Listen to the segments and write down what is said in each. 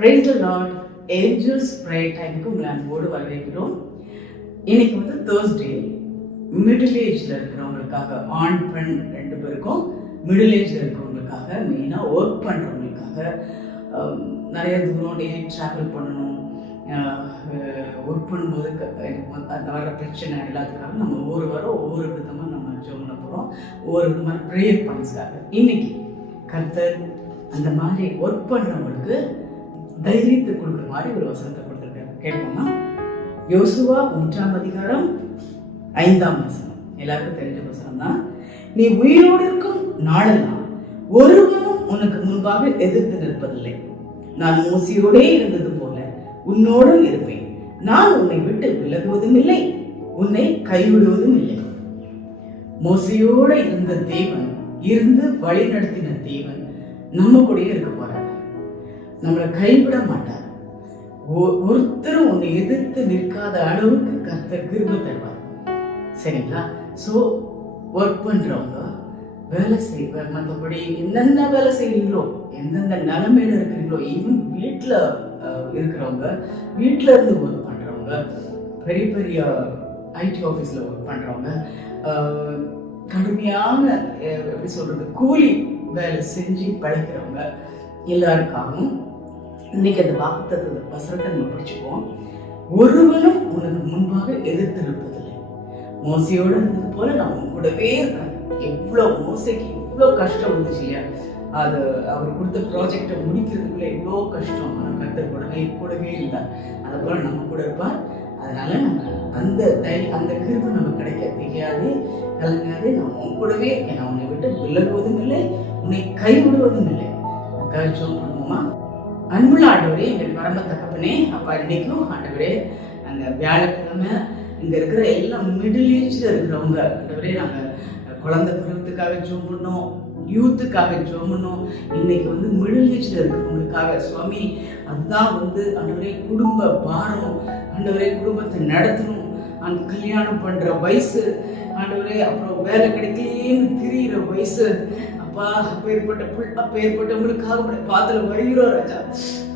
Praise the Lord. Angels Prayer டைமுக்கு உங்களை அன்போடு வரவேற்கிறோம். இன்னைக்கு வந்து Thursday. மிடில் ஏஜ்ல இருக்கிறவங்களுக்காக, ஆண் பெண் ரெண்டு பேருக்கும் மிடில் ஏஜ்ல இருக்கிறவங்களுக்காக, மெயினாக ஒர்க் பண்ணுறவங்களுக்காக, நிறைய தூரம் டெய்லி ட்ராவல் பண்ணணும், ஒர்க் பண்ணும்போது எனக்கு வர பிரச்சனை எல்லாத்துக்காக நம்ம ஒவ்வொரு வாரம் ஒவ்வொரு விதமாக நம்ம ஜெபம் பண்ண போகிறோம். ஒவ்வொரு விதமான ப்ரேயர் பாயிண்ட்ஸ்க்காக இன்னைக்கு கர்த்தர் அந்த மாதிரி ஒர்க் பண்ணுறவங்களுக்கு தைரியத்தை கொடுக்குற மாதிரி ஒரு வசனத்தை கொடுத்துருக்காரு. கேட்போமா? யோசுவா 1ஆம் அதிகாரம் 5ஆம் வசனம். எல்லாருக்கும் தெரிஞ்ச வசனம் தான். நீ உயிரோடு இருக்கும் நாளெல்லாம் ஒருவனும் உனக்கு முன்பாக எதிர்த்து நிற்பதில்லை. நான் மோசையோடே இருந்தது போல உன்னோடும் இருப்பேன். நான் உன்னை விட்டு விலகுவதும் இல்லை, உன்னை கைவிடுவதும் இல்லை. மோசையோட இருந்த தேவன், இருந்து வழி நடத்தின தேவன் நம்ம கூடயே இருக்க போறார். நம்மளை கைவிட மாட்டார். ஒருத்தரும் உன்னை எதிர்த்து நிற்காத அளவுக்கு கர்த்தர் கிருபை தருவார். சரிங்களா? ஸோ ஒர்க் பண்றவங்க வேலை செய்வார். மற்றபடி என்னென்ன வேலை செய்வீங்களோ, எந்தெந்த நிலைமையில இருக்கிறீங்களோ, ஈவன் வீட்டில் இருக்கிறவங்க, வீட்டில் இருந்து ஒர்க் பண்றவங்க, பெரிய பெரிய ஐடி ஆஃபீஸில் ஒர்க் பண்றவங்க, கடுமையான எப்படி சொல்றது, கூலி வேலை செஞ்சு படைக்கிறவங்க எல்லாருக்காகவும் இன்னைக்கு அந்த வாக்குத்தத்தத்தை வசனத்தை நம்ம படிச்சுக்குவோம். ஒருவனும் உனக்கு முன்பாக எதிர்த்து நிற்பதில்லை. மோசையோடு இருந்தது போல நான் உன் கூடவே இருக்கேன். எவ்வளோ மோசைக்கு இவ்வளோ கஷ்டம் இருந்துச்சு இல்லையா? அது அவர் கொடுத்த ப்ராஜெக்டை முடிக்கிறதுக்குள்ள எவ்வளோ கஷ்டம். ஆனால் கர்த்தர் கூடவே இருந்தார். அதை போல நம்ம கூட இருப்பார். அதனால நம்ம அந்த கிருபை நமக்கு கிடைக்க தெரியாது, கலங்காது. நான் உன் கூடவே இருக்கேன். நான் உன்னை விட்டு விலகுவதும் இல்லை, உன்னை கைவிடுவதும் இல்லை. ஜெபம் பண்ணுவோமா? அன்புள்ள ஆண்டவரே, எங்கள் பரம தகப்பனே, அப்பா, இன்னைக்கும் ஆண்டவரே அந்த வியாழக்கிழமை இங்கே இருக்கிற எல்லாம் மிடில் ஏஜ்ல இருக்கிறவங்க ஆண்டவரே, நாங்கள் குழந்தை பருவத்துக்காக ஜெபம் பண்ணோம், யூத்துக்காக ஜெபம் பண்ணோம். இன்னைக்கு வந்து மிடில் ஏஜ்ல இருக்கிறவங்களுக்காக சுவாமி, அதுதான் வந்து ஆண்டவரே குடும்ப பாரம், ஆண்டவரே குடும்பத்தை நடத்தணும், அந்த கல்யாணம் பண்ற வயசு ஆண்டவரே, அப்புறம் வேலை கிடைக்கலேன்னு திரியிற வயசு, அப்பா, அப்பேற்பட்டவங்களுக்காக பாத்துல வருகிறோம் ராஜா.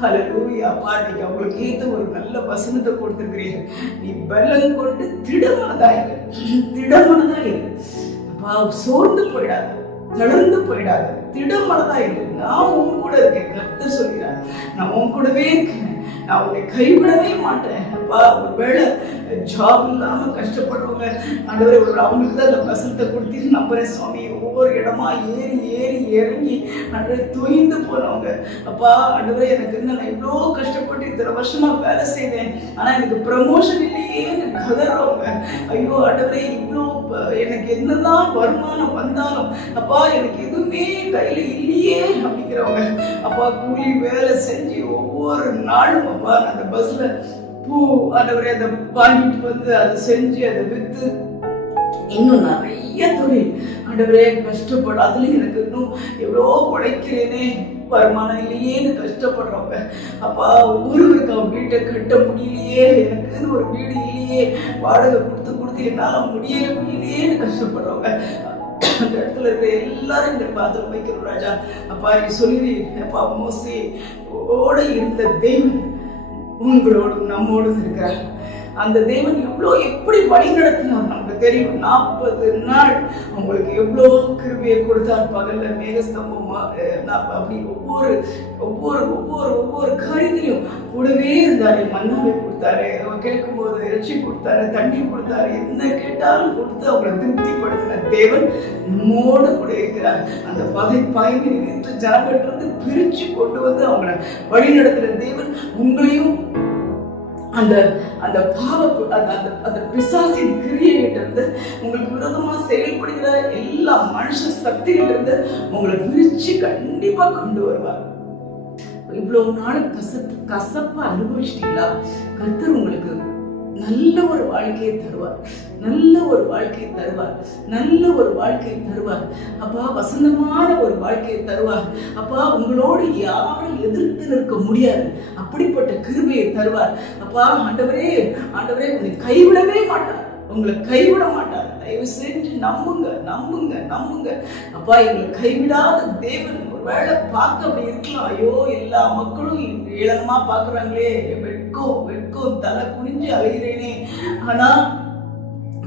ஹல்லேலூயா. அப்பா, நீங்க அவங்களுக்கு ஏத்த ஒரு நல்ல வசனத்தை கொடுத்துருக்கிறீங்க. நீ பலம் கொண்டு திடமனதாயிரு. அப்பா, சோர்ந்து போயிடாது, தளர்ந்து போயிடாது, திடமனதாயிரு. நான் உன் கூட இருக்கேன். கர்த்தர் சொல்கிறார், நான் உன் கூடவே இருக்கேன், நான் உன்னை கைவிடவே மாட்டேன். அப்பா, ஒரு வேளை ஜாப் இல்லாம கஷ்டப்படுறவங்க ஆண்டவரே, அவங்களுக்கு தான் அந்த வசனத்தை கொடுத்து நம்புறேன் சுவாமி. ஒவ்வொரு இடமா ஏறி இறங்கி ஆண்டவரே தொய்ந்து போனவங்க, அப்பா ஆண்டவரே, எனக்கு என்ன, நான் இவ்வளோ கஷ்டப்பட்டு இத்தனை வருஷமா வேலை செய்வேன், ஆனா எனக்கு ப்ரமோஷன் இல்லையேன்னு கதறவங்க, ஐயோ ஆண்டவரே, இவ்வளோ எனக்கு என்னதான் வருமானம் வந்தாலும் அப்பா எனக்கு எதுவுமே கையில இல்லையே அப்படிங்கிறவங்க, அப்பா கூலி வேலை செஞ்சு ஒவ்வொரு நாளும் அப்பா அந்த பஸ்ல பூ ஆண்டவரே அதை வாங்கிட்டு வந்து அதை செஞ்சு அதை விற்று இன்னும் நிறைய தொழில் ஆண்டவரே கஷ்டப்படும். அதுல எனக்கு இன்னும் எவ்வளோ உழைக்கிறேனே, வருமானம் இல்லையேன்னு கஷ்டப்படுறவங்க, அப்பா ஒவ்வொருவருக்கு அவன் வீட்டை கட்ட முடியலையே, எனக்குன்னு ஒரு வீடு இல்லையே, வாடகை கொடுத்து என்னால் முடியலையேன்னு கஷ்டப்படுறவங்க, அந்த இடத்துல இருக்கிற எல்லாரும் இந்த பாத்திரம் வைக்கிறோம் ராஜா. அப்பா, நீ சொல்லி அப்பா, மோசே ஓட இருந்த தேவன் உங்களோடும் நம்மோடும் இருக்கிறார். அந்த தேவன் எப்படி வழி நடத்தினார் நமக்கு தெரியும். 40 நாள் அவங்களுக்கு எவ்வளோ கிருபையை கொடுத்தார். பகல்ல மேகஸ்தம்பமா அப்படி ஒவ்வொரு ஒவ்வொரு ஒவ்வொரு ஒவ்வொரு காரியத்திலையும் கூடவே இருந்தாரு. மன்னாவை கொடுத்தாரு, கேட்கும் போது இறைச்சி கொடுத்தாரு, தண்ணி கொடுத்தாரு, என்ன கேட்டாலும் கொடுத்து அவங்களை திருப்திப்படுத்தின தேவன் நம்மோடு கூட இருக்கிறார். அந்த 15 ஜனங்கள்ட்டு பிரிச்சு கொண்டு வந்து அவங்களை வழி நடத்தின தேவன் உங்களையும் அந்த அந்த பாவ அந்த பிசாசின் கிரியையிட்டிருந்து உங்களுக்கு விரோதமா செயல்படுகிற எல்லா மனுஷ சக்தியிலிருந்து உங்களை பிரிச்சு கண்டிப்பா கொண்டு வருவார். இவ்வளவு நாள் கசப்பா அனுபவிச்சிட்டீங்களா? கர்த்தர் உங்களுக்கு நல்ல ஒரு வாழ்க்கையை தருவார், நல்ல ஒரு வாழ்க்கையை தருவார், நல்ல ஒரு வாழ்க்கையை தருவார். அப்பா, வசந்தமான ஒரு வாழ்க்கையை தருவார். அப்பா, உங்களோடு யாரும் எதிர்த்து நிற்க முடியாது, அப்படிப்பட்ட கிருபையை தருவார். அப்பா, ஆண்டவரே உங்களை கைவிடவே மாட்டார், உங்களை கைவிட மாட்டார். தயவு செஞ்சு நம்புங்க. அப்பா, எங்களை கைவிடாத தேவன் ஒருவேளை பார்க்க அப்படி இருக்கலாம், ஐயோ எல்லா மக்களும் ஏளனமா பாக்குறாங்களே, வெட்கம் வெட்கம் தலை குனிஞ்சு அலைகிறேனே. ஆனா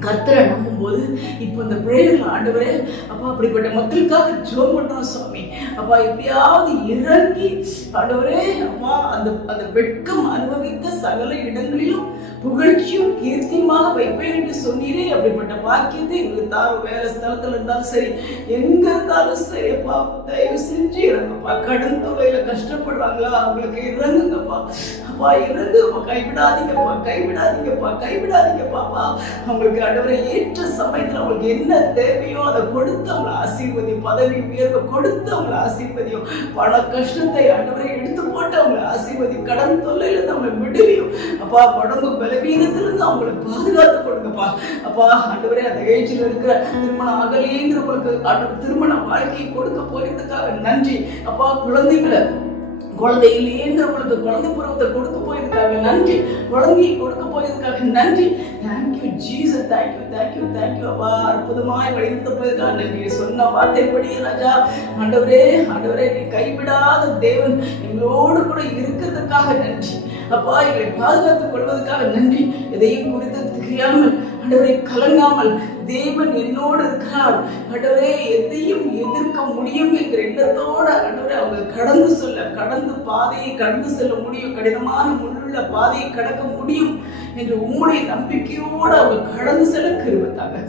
கர்த்தரை நம்பும் போது இப்போ இந்த பிரேயர்ல ஆண்டவரே அப்பா அப்படிப்பட்ட மக்களுக்காக ஜெபம் பண்றோம் சுவாமி. அப்பா எப்படியாவது இறங்கி ஆண்டவரே அப்பா அந்த அந்த வெட்கம் அனுபவித்த சகல இடங்களிலும் புகழ்ச்சியும் கீர்த்தியுமாக வைப்பேன் என்று சொன்னீரே. அப்படிப்பட்ட பாக்கியத்தை எங்களுக்கு தாரும். வேலை ஸ்தலத்துல இருந்தாலும் சரி, எங்க இருந்தாலும் சரி அப்பா தயவு செஞ்சு இறங்கப்பா. கடன் தொகையில கஷ்டப்படுறாங்களா அவங்களுக்கு இறங்குங்கப்பா. அப்பா இறங்குப்பா, கைவிடாதீங்கப்பா, கைவிடாதீங்கப்பா, கைவிடாதீங்கப்பாப்பா. அவங்களுக்கு ஆண்டவரே ஏற்ற சமயத்துல அவங்களுக்கு என்ன தேவையோ அதை கொடுத்து அவங்களை ஆசீர்வதியும். பதவி உயர்வை கொடுத்து அவங்களை ஆசீர்வதியும். பண கஷ்டத்தை ஆண்டவரை எடுத்து போட்டு அவங்களை ஆசீர்வதியும். கடன் தொல்லையில இருந்து அவங்களை விடுவியும். அப்பா உடம்பு பலவீனத்திலிருந்து அவங்களை பாதுகாத்து கொடுங்கப்பா. அப்பா ஆண்டவரே அந்த ஏஜ்ல இருக்கிற திருமணம் ஆகலேங்கிறவங்களுக்கு ஆண்டவர் திருமண வாழ்க்கையை கொடுக்க போயிருந்ததுக்காக நன்றி. அப்பா குழந்தை இல்லையேங்கிறவங்களுக்கு குழந்தை பருவத்தை கொடுக்க போயிருக்காங்க நன்றி. குழந்தையை கொடுக்க போயிருக்காங்க நன்றி. Thank you Jesus, thank you thank you thank you அப்பா. அற்புதமாய் வழிநடத்த போயிருக்காங்க. நீ சொன்ன வார்த்தைப்படி ராஜா ஆண்டவரே ஆண்டவரே நீ கைவிடாத தேவன் எங்களோடு கூட இருக்கிறதுக்காக நன்றி. அப்பா எங்களை பாதுகாத்துக் கொள்வதற்காக நன்றி. எதையும் குறித்து தெரியாமல் ஆண்டவரை கலங்காமல் தேவன் என்னோடு இருக்கிறார், ஆண்டவரே எதையும் எதிர்க்க முடியும் என்கிற எண்ணத்தோட ஆண்டவரே அவங்க கடந்து பாதையை கடந்து செல்ல முடியும். கடினமான முள்ளுள்ள பாதையை கடக்க முடியும் என்று உம்முடைய நம்பிக்கையோடு அவங்க கடந்து செல்ல கிருபைத்தாங்க.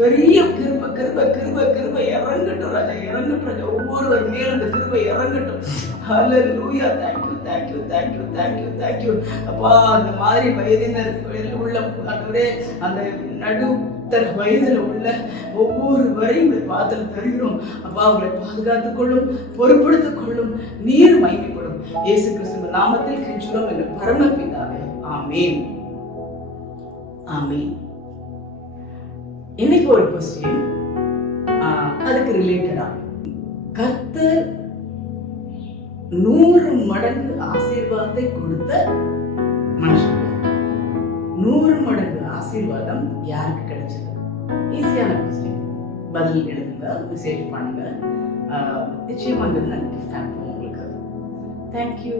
பெரிய கிருபை கிருபை கிருபை கிருபை இறங்கட்டும் ராஜா, இறங்கட்டும் ராஜா. ஒவ்வொருவர் மேலும் அந்த கிருபை இறங்கட்டும். Hallelujah. Thank you thank you thank you thank you thank you அப்பா. அந்த மாதிரி வயதினர் உள்ள ஆண்டவரே அந்த நடுத்தர வயதுல உள்ள ஒவ்வொருவரையும் பாத்திரம் தருகிறோம் அப்பா. அவங்களை பாதுகாத்துக் கொள்ளும், பொறுப்படுத்திக் கொள்ளும், நீர் மகிமைப்படும். இயேசு கிறிஸ்துவின் நாமத்தில் கெஞ்சுகிறோம் எங்கள் பரமபிதாவே. ஆமென் ஆமென். இன்னைக்கு ஒரு கொஸ்டின் அதுக்கு ரிலேட்டடா, கர்த்தர் 100 மடங்கு ஆசீர்வாதத்தை கொடுத்த மனுஷன், 100 மடங்கு ஆசீர்வாதம் யாருக்கு கிடைச்சது? ஈஸியான கொஸ்டின். பதில் எழுதுங்க, மெசேஜ் பண்ணுங்க. நிச்சயமா கிஃப்ட் அனுப்புவோம் உங்களுக்கு. தேங்க்யூ.